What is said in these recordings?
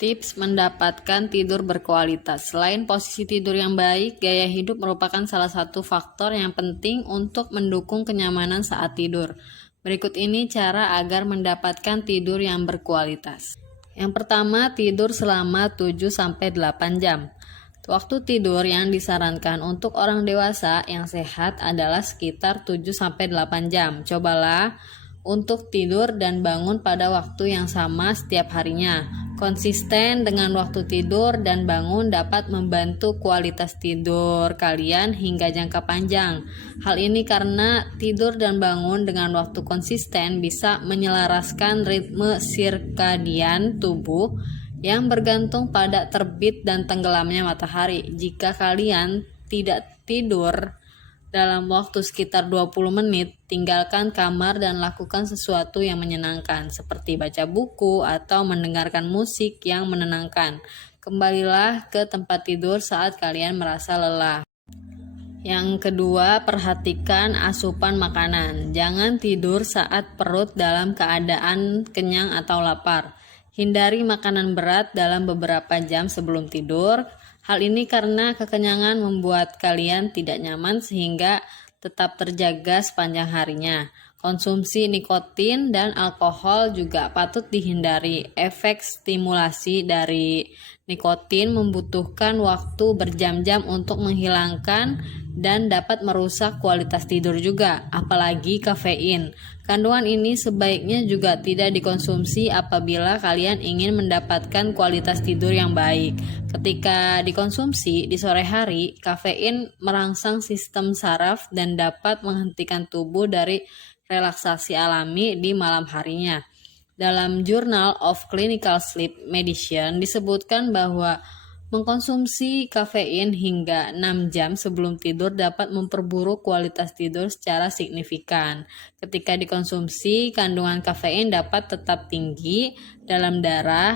Tips mendapatkan tidur berkualitas. Selain posisi tidur yang baik, gaya hidup merupakan salah satu faktor yang penting untuk mendukung kenyamanan saat tidur. Berikut ini cara agar mendapatkan tidur yang berkualitas. Yang pertama, tidur selama 7-8 jam. Waktu tidur yang disarankan untuk orang dewasa yang sehat adalah sekitar 7-8 jam. Cobalah untuk tidur dan bangun pada waktu yang sama setiap harinya. Konsisten dengan waktu tidur dan bangun dapat membantu kualitas tidur kalian hingga jangka panjang. Hal ini karena tidur dan bangun dengan waktu konsisten bisa menyelaraskan ritme sirkadian tubuh yang bergantung pada terbit dan tenggelamnya matahari. Jika kalian tidak tidur dalam waktu sekitar 20 menit, tinggalkan kamar dan lakukan sesuatu yang menyenangkan, seperti baca buku atau mendengarkan musik yang menenangkan. Kembalilah ke tempat tidur saat kalian merasa lelah. Yang kedua, perhatikan asupan makanan. Jangan tidur saat perut dalam keadaan kenyang atau lapar. Hindari makanan berat dalam beberapa jam sebelum tidur. Hal ini karena kekenyangan membuat kalian tidak nyaman sehingga tetap terjaga sepanjang harinya. Konsumsi nikotin dan alkohol juga patut dihindari. Efek stimulasi dari nikotin membutuhkan waktu berjam-jam untuk menghilangkan dan dapat merusak kualitas tidur juga, apalagi kafein. Kandungan ini sebaiknya juga tidak dikonsumsi apabila kalian ingin mendapatkan kualitas tidur yang baik. Ketika dikonsumsi di sore hari, kafein merangsang sistem saraf dan dapat menghentikan tubuh dari relaksasi alami di malam harinya. Dalam Journal of Clinical Sleep Medicine disebutkan bahwa mengkonsumsi kafein hingga 6 jam sebelum tidur dapat memperburuk kualitas tidur secara signifikan. Ketika dikonsumsi, kandungan kafein dapat tetap tinggi dalam darah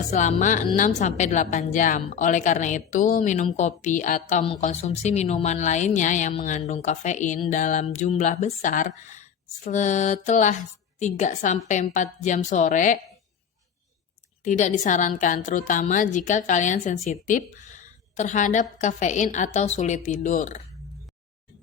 selama 6-8 jam. Oleh karena itu, minum kopi atau mengkonsumsi minuman lainnya yang mengandung kafein dalam jumlah besar setelah 3-4 jam sore tidak disarankan, terutama jika kalian sensitif terhadap kafein atau sulit tidur.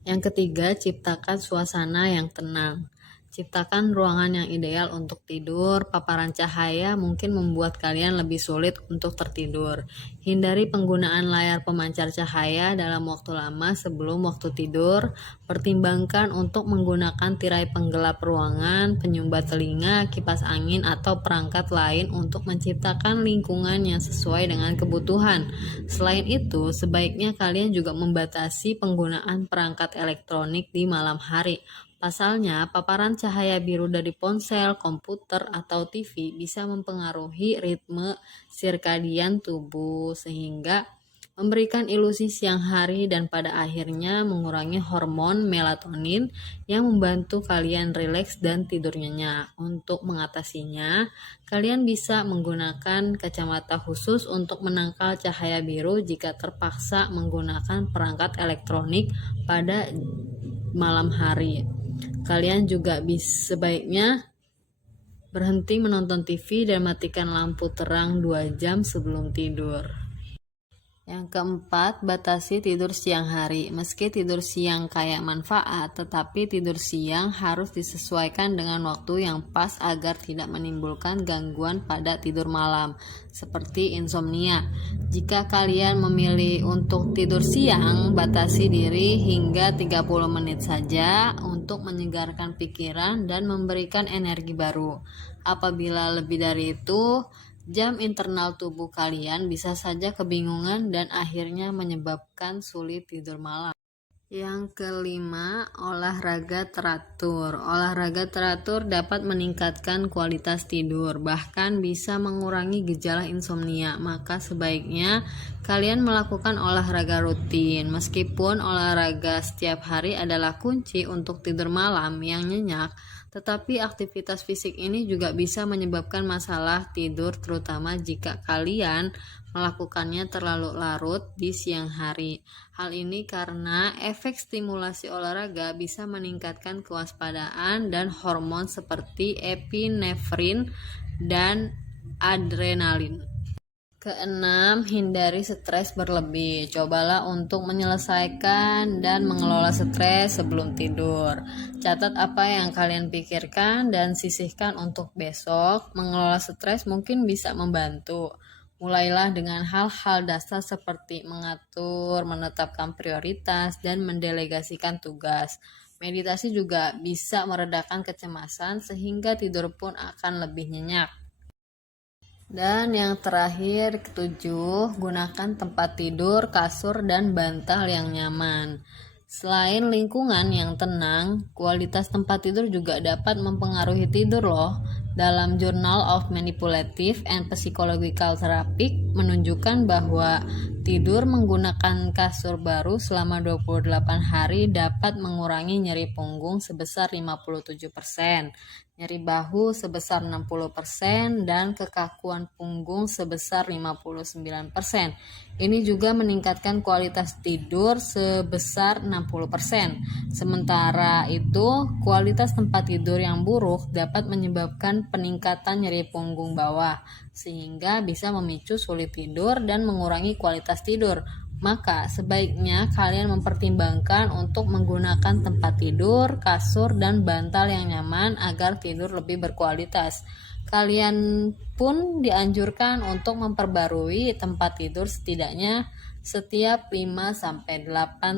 Yang ketiga, ciptakan suasana yang tenang. Ciptakan ruangan yang ideal untuk tidur. Paparan cahaya mungkin membuat kalian lebih sulit untuk tertidur. Hindari penggunaan layar pemancar cahaya dalam waktu lama sebelum waktu tidur. Pertimbangkan untuk menggunakan tirai penggelap ruangan, penyumbat telinga, kipas angin, atau perangkat lain untuk menciptakan lingkungan yang sesuai dengan kebutuhan. Selain itu, sebaiknya kalian juga membatasi penggunaan perangkat elektronik di malam hari. Pasalnya, paparan cahaya biru dari ponsel, komputer, atau TV bisa mempengaruhi ritme sirkadian tubuh sehingga memberikan ilusi siang hari dan pada akhirnya mengurangi hormon melatonin yang membantu kalian rileks dan tidur nyenyak. Untuk mengatasinya, kalian bisa menggunakan kacamata khusus untuk menangkal cahaya biru jika terpaksa menggunakan perangkat elektronik pada malam hari. Kalian juga sebaiknya berhenti menonton TV dan matikan lampu terang 2 jam sebelum tidur. Yang keempat, batasi tidur siang hari. Meski tidur siang kaya manfaat, tetapi tidur siang harus disesuaikan dengan waktu yang pas agar tidak menimbulkan gangguan pada tidur malam, seperti insomnia. Jika kalian memilih untuk tidur siang, batasi diri hingga 30 menit saja untuk menyegarkan pikiran dan memberikan energi baru. Apabila lebih dari itu, jam internal tubuh kalian bisa saja kebingungan dan akhirnya menyebabkan sulit tidur malam. Yang kelima, olahraga teratur. Olahraga teratur dapat meningkatkan kualitas tidur, bahkan bisa mengurangi gejala insomnia. Maka sebaiknya kalian melakukan olahraga rutin. Meskipun olahraga setiap hari adalah kunci untuk tidur malam yang nyenyak, tetapi aktivitas fisik ini juga bisa menyebabkan masalah tidur, terutama jika kalian melakukannya terlalu larut di siang hari. Hal ini karena efek stimulasi olahraga bisa meningkatkan kewaspadaan dan hormon seperti epinefrin dan adrenalin. Keenam, hindari stres berlebih. Cobalah untuk menyelesaikan dan mengelola stres sebelum tidur. Catat apa yang kalian pikirkan dan sisihkan untuk besok. Mengelola stres mungkin bisa membantu. Mulailah dengan hal-hal dasar seperti mengatur, menetapkan prioritas, dan mendelegasikan tugas. Meditasi juga bisa meredakan kecemasan sehingga tidur pun akan lebih nyenyak. Dan yang terakhir, ketujuh, gunakan tempat tidur, kasur, dan bantal yang nyaman. Selain lingkungan yang tenang, kualitas tempat tidur juga dapat mempengaruhi tidur loh. Dalam Journal of Manipulative and Psychological Therapy menunjukkan bahwa tidur menggunakan kasur baru selama 28 hari dapat mengurangi nyeri punggung sebesar 57%. Nyeri bahu sebesar 60% dan kekakuan punggung sebesar 59%. Ini juga meningkatkan kualitas tidur sebesar 60%. Sementara itu, kualitas tempat tidur yang buruk dapat menyebabkan peningkatan nyeri punggung bawah, sehingga bisa memicu sulit tidur dan mengurangi kualitas tidur. Maka sebaiknya kalian mempertimbangkan untuk menggunakan tempat tidur, kasur, dan bantal yang nyaman agar tidur lebih berkualitas. Kalian pun dianjurkan untuk memperbarui tempat tidur setidaknya setiap 5-8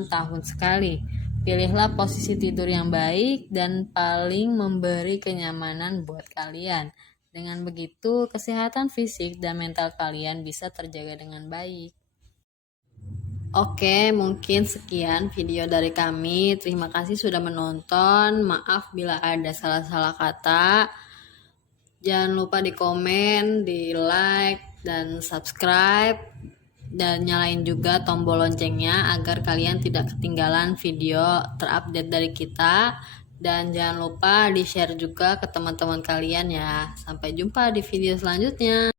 tahun sekali. Pilihlah posisi tidur yang baik dan paling memberi kenyamanan buat kalian. Dengan begitu, kesehatan fisik dan mental kalian bisa terjaga dengan baik. Oke, mungkin sekian video dari kami. Terima kasih sudah menonton. Maaf bila ada salah-salah kata. Jangan lupa di komen, di like, dan subscribe. Dan nyalain juga tombol loncengnya agar kalian tidak ketinggalan video terupdate dari kita. Dan jangan lupa di share juga ke teman-teman kalian ya. Sampai jumpa di video selanjutnya.